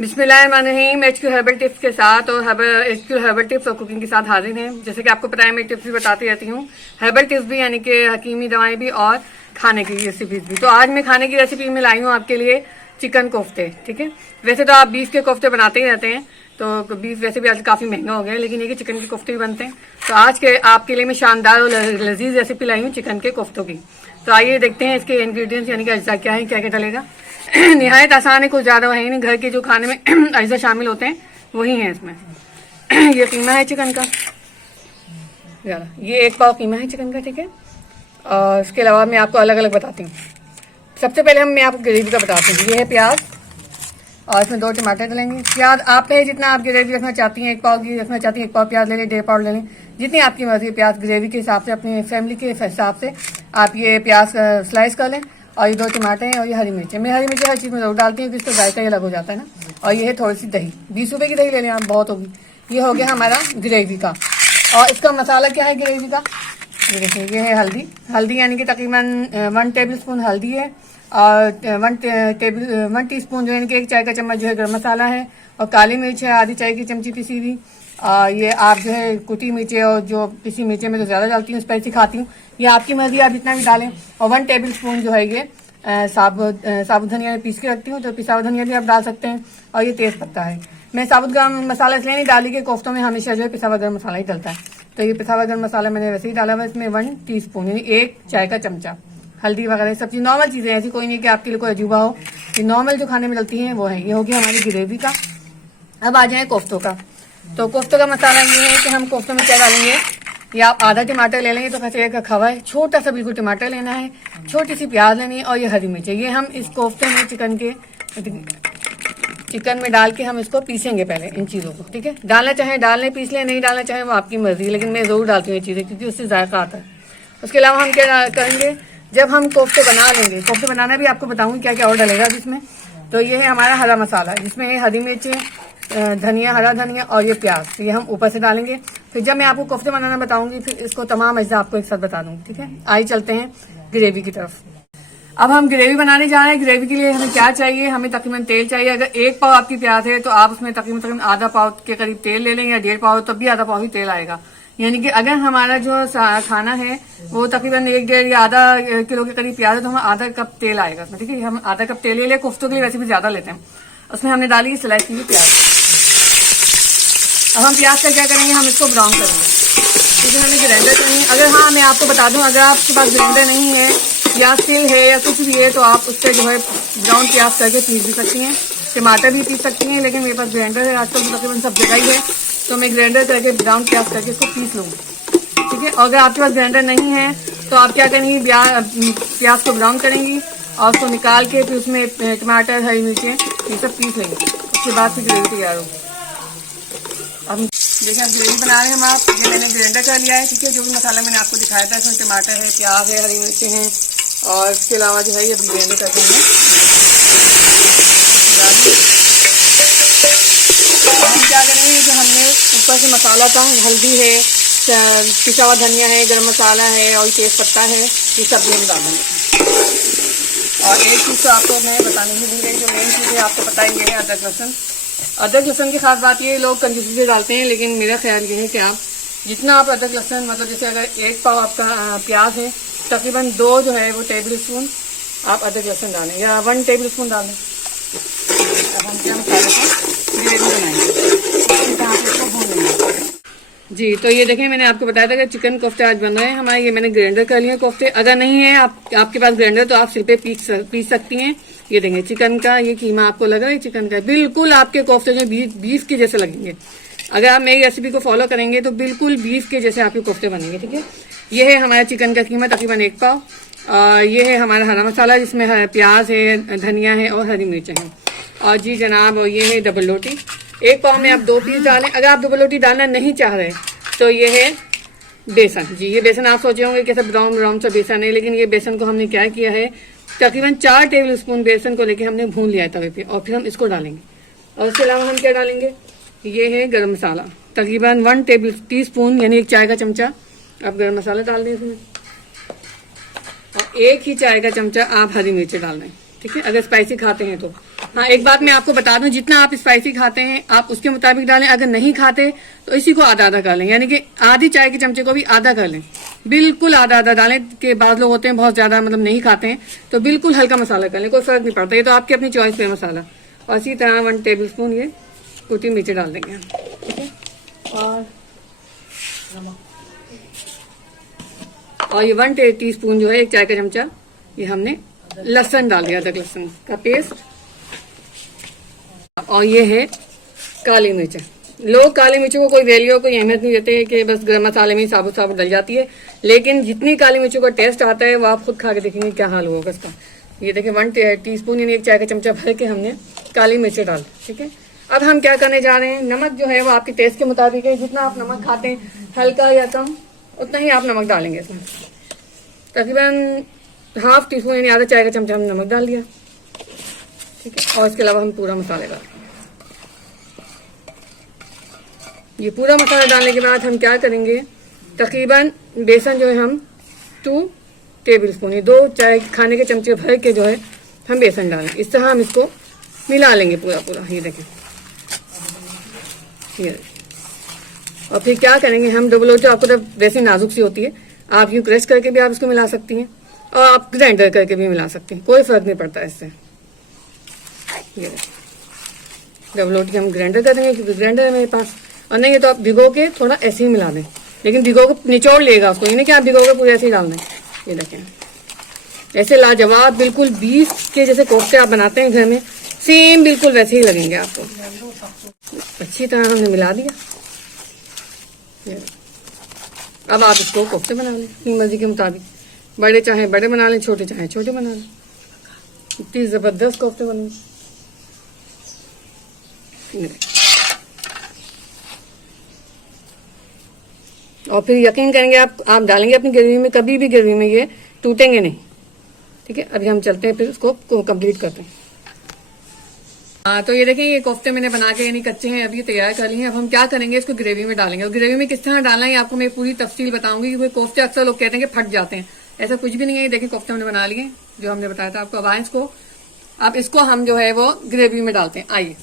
बिस्मिल्लाहिर्रहमानिर्रहीम। HQ herbal tips के साथ और HQ हर्बल टिप्स और कुकिंग के साथ हाजिर हैं। जैसे कि आपको पता है मैं टिप्स भी बताती रहती हूँ, हर्बल टिप्स भी यानी कि हकीमी दवाएं भी और खाने की रेसिपीज भी। तो आज मैं खाने की रेसिपी में लाई हूँ आपके लिए चिकन कोफ्ते। ठीक है, वैसे तो आप बीफ के कोफ्ते बनाते ही रहते हैं, तो बीफ वैसे भी आज काफ़ी महंगा हो गया है, लेकिन ये कि चिकन के कोफ्ते भी बनते हैं। तो आज के आपके लिए मैं शानदार और लजीज रेसिपी लाई हूँ चिकन के कोफ्तों की। तो आइए देखते हैं इसके इंग्रेडिएंट्स यानी कि अज्जा क्या है, क्या क्या डलेगा। निहायत आसान है, कुछ ज़्यादा है नहीं। घर के जो खाने में अज्जा शामिल होते हैं वही हैं इसमें। ये कीमा है चिकन का, ये 1 पाव कीमा है चिकन का। ठीक है, और इसके अलावा मैं आपको अलग अलग बताती हूँ। सबसे पहले मैं आपको ग्रेवी का बताती हूँ। ये है प्याज और इसमें 2 टमाटर डलेंगे। प्याज आप पे जितना आप ग्रेवी रखना चाहती हैं, 1 पाव की रखना चाहती हैं 1 पाव प्याज ले लें, 1.5 पाव ले लें, जितनी आपकी मर्जी है। प्याज ग्रेवी के हिसाब से, अपनी फैमिली के हिसाब से आप ये प्याज स्लाइस कर लें। और ये 2 टमाटर हैं और ये हरी मिर्च है। मैं हरी मिर्च हर चीज़ में जरूर डालती हूँ, इसका जायका ही अलग हो जाता है ना। और ये है थोड़ी सी दही, 20 रुपये की दही ले लें आप, बहुत होगी। ये हो गया हमारा ग्रेवी का। और इसका मसाला क्या है ग्रेवी का, ये देखिए। ये है हल्दी यानी कि तकरीबन 1 टेबल स्पून हल्दी है, और 1 टीस्पून जो है कि 1 चाय का चम्मच जो है गरम मसाला है, और काली मिर्च है आधी चाय की चमची पिसी हुई। ये आप जो है कुटी मिर्चें और जो पिसी मिर्चें मैं तो ज़्यादा डालती हूँ, स्पाइसी खाती हूँ, ये आपकी मर्जी, आप जितना भी डालें। और 1 टेबल स्पून जो है ये साबुत धनिया पीस के रखती हूँ, तो पिसा हुआ धनिया भी आप डाल सकते हैं। और ये तेज़ पत्ता है। मैं साबुत गरम मसाला इसलिए नहीं डाली कि कोफ्तों में हमेशा जो है पिसा हुआ गरम मसाला ही डलता है, तो ये पिसा हुआ गरम मसाला मैंने वैसे ही डाला हुआ। इसमें 1 टीस्पून यानी 1 चाय का चमचा हल्दी वगैरह सब चीज़ नॉर्मल चीज़ें, ऐसी कोई नहीं कि आपके लिए कोई अजूबा हो। ये नॉर्मल जो खाने में डलती हैं वो है। ये हो गया हमारी ग्रेवी का। अब आ जाए कोफ्तों का। तो कोफ्तों का मसाला ये है कि हम कोफ्तों में क्या डालेंगे। ये आप आधा टमाटर ले लेंगे तो कचरे का खवा है, छोटा सा बिल्कुल टमाटर लेना है, छोटी सी प्याज लेनी है, और ये हरी मिर्च है। ये हम इस कोफ्ते में चिकन में डाल के हम इसको पीसेंगे पहले इन चीज़ों को। ठीक है, डालना चाहे डालने पीस लें, नहीं डालना चाहे वो आपकी मर्जी, लेकिन मैं ज़रूर डालती हूँ ये चीज़ें क्योंकि उससे जायका आता है। उसके अलावा हम क्या करेंगे, जब हम कोफ्ते बना लेंगे, कोफ्ते बनाना भी आपको बताऊंगी क्या क्या और डलेगा जिसमें। तो ये है हमारा हरा मसाला, जिसमें हरी मिर्चें, धनिया, हरा धनिया और ये प्याज, तो ये हम ऊपर से डालेंगे। फिर जब मैं आपको कोफ्ते बनाना बताऊंगी फिर इसको तमाम अज्जा आपको एक साथ बता दूंगी। ठीक है, आइए चलते हैं ग्रेवी की तरफ। अब हम ग्रेवी बनाने जा रहे हैं। ग्रेवी के लिए हमें क्या चाहिए, हमें तकरीबन तेल चाहिए। अगर 1 पाव आपकी प्याज है तो आप उसमें तकरीबन आधा पाव के करीब तेल ले लें, या 1.5 पाव तब भी आधा पाव ही तेल आएगा। यानी कि अगर हमारा जो खाना है वो तकरीबन 1-1.5 या आधा किलो के करीब प्याज है तो हम आधा कप तेल आएगा उसमें। ठीक है, हम आधा कप तेल ले लें, कोफ्तों के लिए वैसे भी ज्यादा लेते हैं। उसमें हमने डाली स्लाइस की प्याज। अब हम प्याज का क्या करेंगे, हम इसको ब्राउन करेंगे क्योंकि हमें ग्राइंडर चाहिए। अगर हाँ मैं आपको बता दूं, अगर आपके पास ग्राइंडर नहीं है या स्टिल है या कुछ भी है तो आप उससे जो है ब्राउन प्याज करके पीस भी सकती हैं, टमाटर भी पीस सकती हैं, लेकिन मेरे पास ग्राइंडर है आजकल तो तकरीबन सब जगह ही है, तो मैं ग्राइंडर करके ब्राउन प्याज करके इसको पीस लूँगी। ठीक है, और अगर आपके पास ग्राइंडर नहीं है तो आप क्या करेंगी, प्याज को ब्राउन करेंगी और उसको निकाल के फिर उसमें टमाटर, हरी मिर्चें ये सब पीस लेंगे। उसके बाद फिर ग्रेवी तैयार होगी। अब देखिए अब ग्रेवी बना रहे हैं हम आप। ये मैंने ग्राइंडर कर लिया है। ठीक है, जो भी मसाला मैंने आपको दिखाया था, इसमें टमाटर है, प्याज है, हरी मिर्चें हैं, और इसके अलावा जो है ये ग्राइंडर करके हमने हम क्या करेंगे, जो हमने ऊपर से मसाला था, हल्दी है, पिसा हुआ धनिया है, गरम मसाला है और तेज पत्ता है, ये सब भी हम डालेंगे। और एक चीज़ तो आपको मैं बताने ही भूल गई, जो मेन चीज़ है आपको पता ही है, अदरक लहसुन। अदरक लहसुन की खास बात ये लोग कंजूसी से डालते हैं, लेकिन मेरा ख्याल ये है कि आप जितना आप अदरक लहसुन, मतलब जैसे अगर 1 पाव आपका प्याज है, तकरीबन 2 जो है वो टेबल स्पून आप अदरक लहसुन डालें, या 1 टेबल स्पून डालें। अब हम क्या मसाले को ग्रेवी बनाएंगे, इसको भून लेंगे। जी, तो ये देखें मैंने आपको बताया था कि चिकन कोफ्ते आज बन रहे हैं हमारे। ये मैंने ग्राइंडर कर लिए कोफ्ते। अगर नहीं है आपके पास ग्राइंडर तो आप सिल पे पीस सकती हैं। ये देखें चिकन का ये कीमा आपको लग रहा है चिकन का, बिल्कुल आपके कोफ्ते जो बीफ के जैसे लगेंगे। अगर आप मेरी रेसिपी को फॉलो करेंगे तो बिल्कुल बीफ के जैसे आपके कोफ्ते बनेंगे। ठीक है, ये है हमारा चिकन का कीमा तकरीबन 1 पाव। ये है हमारा हरा मसाला, जिसमें प्याज है, धनिया है और हरी मिर्चें हैं। और जी जनाब, और ये है डबल रोटी। 1 पाव में आप 2 पीस डालें। अगर आप डबल रोटी डालना नहीं चाह रहे तो ये है बेसन। जी, ये बेसन आप सोचे होंगे कैसे ब्राउन सा बेसन है, लेकिन ये बेसन को हमने क्या किया है, तकरीबन 4 टेबल स्पून बेसन को लेके हमने भून लिया है तवे पे, और फिर हम इसको डालेंगे। और उसके अलावा हम क्या डालेंगे, ये है गरम मसाला, तकरीबन 1 टीस्पून यानी 1 चाय का चमचा आप गरम मसाला डाल दें इसमें, और 1 ही चाय का चमचा आप हरी मिर्चें डाल दें। ठीक है, अगर स्पाइसी खाते हैं तो। हाँ, एक बात मैं आपको बता दूं, जितना आप स्पाइसी खाते हैं आप उसके मुताबिक डालें, अगर नहीं खाते तो इसी को आधा आधा कर लें, यानी कि आधी चाय के चमचे को भी आधा कर लें, बिल्कुल आधा आधा डालें। के बाद लोग होते हैं बहुत ज्यादा मतलब नहीं खाते हैं, तो बिल्कुल हल्का मसाला कर लें, कोई फर्क नहीं पड़ता, ये तो आपकी अपनी चॉइस पे मसाला। और इसी तरह 1 टेबल स्पून ये कुटी मिर्ची डाल देंगे, ठीक है। और ये 1 टीस्पून जो है, 1 चाय का चमचा, ये हमने लहसुन डाल दिया, अदरक लहसुन का पेस्ट। और ये है काली मिर्च। लोग काली मिर्चों को कोई वैल्यू कोई अहमियत नहीं देते हैं कि बस गरम मसाले में ही साबुत साबुत डल जाती है, लेकिन जितनी काली मिर्चों का टेस्ट आता है वो आप खुद खा के देखेंगे क्या हाल होगा इसका। ये देखिए 1 टीस्पून यानी 1 चाय का चमचा भर के हमने काली मिर्च डाल, ठीक है। अब हम क्या करने जा रहे हैं, नमक जो है वो आपके टेस्ट के मुताबिक है, जितना आप नमक खाते हैं हल्का या कम उतना ही आप नमक डालेंगे इसमें। तकरीबन 1/2 टीस्पून यानी आधा चाय का चमचा हमने नमक डाल दिया, ठीक है। और इसके अलावा हम पूरा मसाले डाल, ये पूरा मसाला डालने के बाद हम क्या करेंगे, तकरीबन बेसन जो है हम 2 टेबल स्पून, ये 2 चाय खाने के चमचे भर के जो है हम बेसन डालें। इस तरह हम इसको मिला लेंगे पूरा पूरा, ये देखें, ये। और फिर क्या करेंगे हम, डबल रोटी आपको तो वैसे नाजुक सी होती है, आप यूँ क्रश करके भी आप इसको मिला सकती हैं और आप ग्राइंडर करके भी मिला सकते हैं, कोई फर्क नहीं पड़ता इससे। ये डबल रोटी हम ग्राइंडर कर देंगे क्योंकि ग्राइंडर है मेरे पास, और नहीं है तो आप भिगो के थोड़ा ऐसे ही मिला दें, लेकिन भिगो के निचोड़ लेगा उसको, ये नहीं कि आप भिगो के पूरे ऐसे ही डाल दें। ये देखें ऐसे लाजवाब बिल्कुल बीफ के जैसे कोफ्ते आप बनाते हैं घर में, सेम बिल्कुल वैसे ही लगेंगे आपको। अच्छी तरह हमने मिला दिया। अब आप इसको कोफ्ते बना लें अपनी मर्जी के मुताबिक, बड़े चाहे बड़े बना लें, छोटे चाहे छोटे बना लें। इतनी जबरदस्त कोफ्ते बनेंगे। और फिर यकीन करेंगे आप डालेंगे अपनी ग्रेवी में, कभी भी ग्रेवी में ये टूटेंगे नहीं, ठीक है। अभी हम चलते हैं फिर उसको कंप्लीट करते हैं। हाँ, तो ये देखिए ये कोफ्ते मैंने बना के यानी कच्चे हैं अभी तैयार कर लिए हैं। अब हम क्या करेंगे, इसको ग्रेवी में डालेंगे, और ग्रेवी में किस तरह डालना है आपको मैं पूरी तफसील बताऊंगी, क्योंकि कोफ्ते अक्सर लोग कहते हैं कि फट जाते हैं, ऐसा कुछ भी नहीं है। ये देखिए कोफ्ते हमने बना लिए जो हमने बताया था आपको। अब आए इसको, अब इसको हम जो है वो ग्रेवी में डालते हैं। आइए,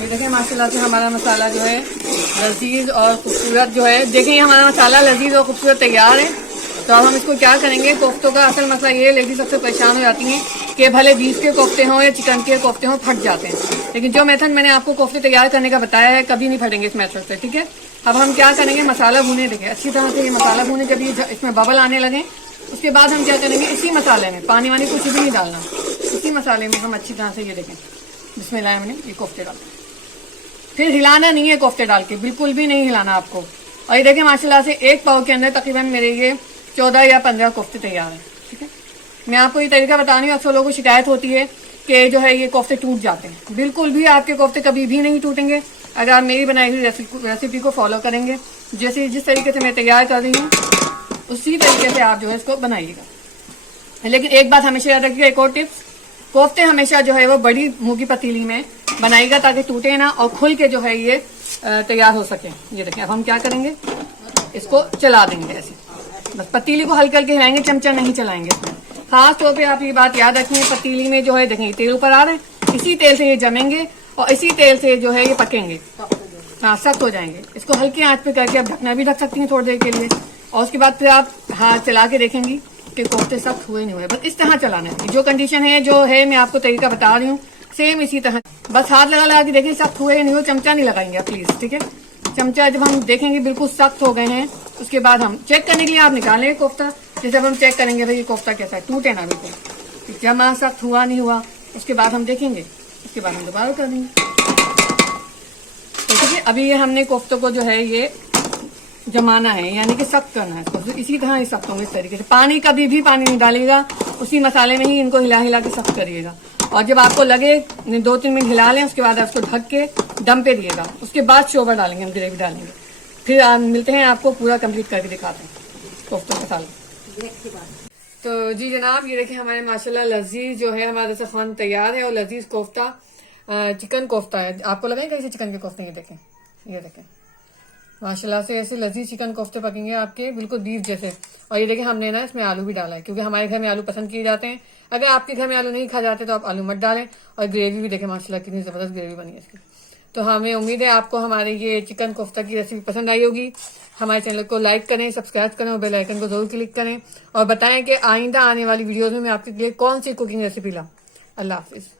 ये देखिए माशाल्लाह से हमारा मसाला जो है लजीज और खूबसूरत जो है, देखिए हमारा मसाला लजीज और खूबसूरत तैयार है। तो अब हम इसको क्या करेंगे, कोफ्तों का असल मसला ये है, लेडीज सबसे परेशान हो जाती हैं कि भले बीफ के कोफ्ते हों या चिकन के कोफ्ते हों फट जाते हैं, लेकिन जो मेथड मैंने आपको कोफ्ते तैयार करने का बताया है कभी नहीं फटेंगे इस मेथड से, ठीक है। अब हम क्या करेंगे, मसाला भूने देंगे अच्छी तरह से, ये मसाला भूने जब ये इसमें बबल आने लगे उसके बाद हम क्या करेंगे, इसी मसाले में पानी वानी कुछ भी नहीं डालना, इसी मसाले में हम अच्छी तरह से ये देखें बिस्मिल्लाह मैंने ये कोफ्ते डाल, फिर हिलाना नहीं है कोफ्ते डाल के, बिल्कुल भी नहीं हिलाना आपको। और ये देखें माशाल्लाह से 1 पाव के अंदर तकरीबन मेरे ये 14 या 15 कोफ्ते तैयार हैं, ठीक है। मैं आपको ये तरीका बता रही हूँ, अक्सर लोगों को शिकायत होती है कि जो है ये कोफ्ते टूट जाते हैं, बिल्कुल भी आपके कोफ्ते कभी भी नहीं टूटेंगे अगर आप मेरी बनाई हुई रेसिपी को फॉलो करेंगे। जैसे जिस तरीके से मैं तैयार कर रही हूँ उसी तरीके से आप जो है इसको बनाइएगा। लेकिन एक बात हमेशा याद रखिएगा, एक और टिप्स, कोफ्ते हमेशा जो है वो बड़ी मुँह की पतीली में बनाइएगा ताकि टूटे ना और खुल के जो है ये तैयार हो सके। ये देखें अब हम क्या करेंगे, इसको चला देंगे ऐसे, बस पतीली को हल्के हल्के हिलाएंगे, चमचा नहीं चलाएंगे इसमें। खास तौर पे आप ये बात याद रखेंगे, पतीली में जो है देखेंगे तेल ऊपर आ रहा है, इसी तेल से ये जमेंगे और इसी तेल से जो है ये पकेंगे, हाँ सख्त हो जाएंगे। इसको हल्की आंच पे करके आप ढकना भी ढक सकती हैं थोड़ी देर के लिए, और उसके बाद फिर आप हाथ चला के देखेंगी कि कोफ्ते सख्त हुए नहीं हुए, बस इस तरह चलाना है। जो कंडीशन है जो है मैं आपको तरीका बता रही हूँ सेम इसी तरह, बस हाथ लगा लगा के देखिए सख्त हुए नहीं हुए, चमचा नहीं लगाएंगे प्लीज, ठीक है। चमचा जब हम देखेंगे बिल्कुल सख्त हो गए हैं उसके बाद हम चेक करने के लिए आप निकालेंगे कोफ्ता, जैसे अब हम चेक करेंगे भाई ये कोफ्ता कैसा है, टूटे ना बिल्कुल, जमा सख्त हुआ नहीं हुआ, उसके बाद हम देखेंगे, उसके बाद हम दोबारा कर देंगे। तो ठीक है, अभी ये हमने कोफ्तों को जो है ये जमाना है यानी कि सख्त करना है इसको, इसी तरह ही सख्त होंगे इस तरीके से। पानी कभी भी पानी नहीं डालिएगा, उसी मसाले में ही इनको हिला हिला के सख्त करिएगा, और जब आपको लगे 2-3 मिनट हिला लें उसके बाद उसको ढक के दम पे दिएगा, उसके बाद शोरबा डालेंगे, हम ग्रेवी डालेंगे, फिर मिलते हैं आपको पूरा कंप्लीट करके दिखाते हैं कोफ्ता मसाला। तो जी जनाब ये देखिए हमारे माशाल्लाह लजीज जो है हमारा दस्तरखान तैयार है, और लजीज कोफ्ता चिकन कोफ्ता है। आपको लगेगा कैसे चिकन के कोफ्ते, ये देखें माशाल्लाह से ऐसे लजीज चिकन कोफ्ते पकेंगे आपके बिल्कुल बीफ जैसे। और ये देखिए हमने ना इसमें आलू भी डाला है क्योंकि हमारे घर में आलू पसंद किए जाते हैं। अगर आपके घर में आलू नहीं खा जाते तो आप आलू मत डालें। और ग्रेवी भी देखें माशाल्लाह कितनी ज़बरदस्त ग्रेवी बनी है इसकी। तो हमें उम्मीद है आपको हमारी ये चिकन कोफ्ता की रेसिपी पसंद आई होगी। हमारे चैनल को लाइक करें, सब्सक्राइब करें और बेल आइकन को जरूर क्लिक करें और बताएं कि आइंदा आने वाली वीडियोज़ में मैं आपके लिए कौन सी कुकिंग रेसिपी लाऊं। अल्लाह हाफिज़।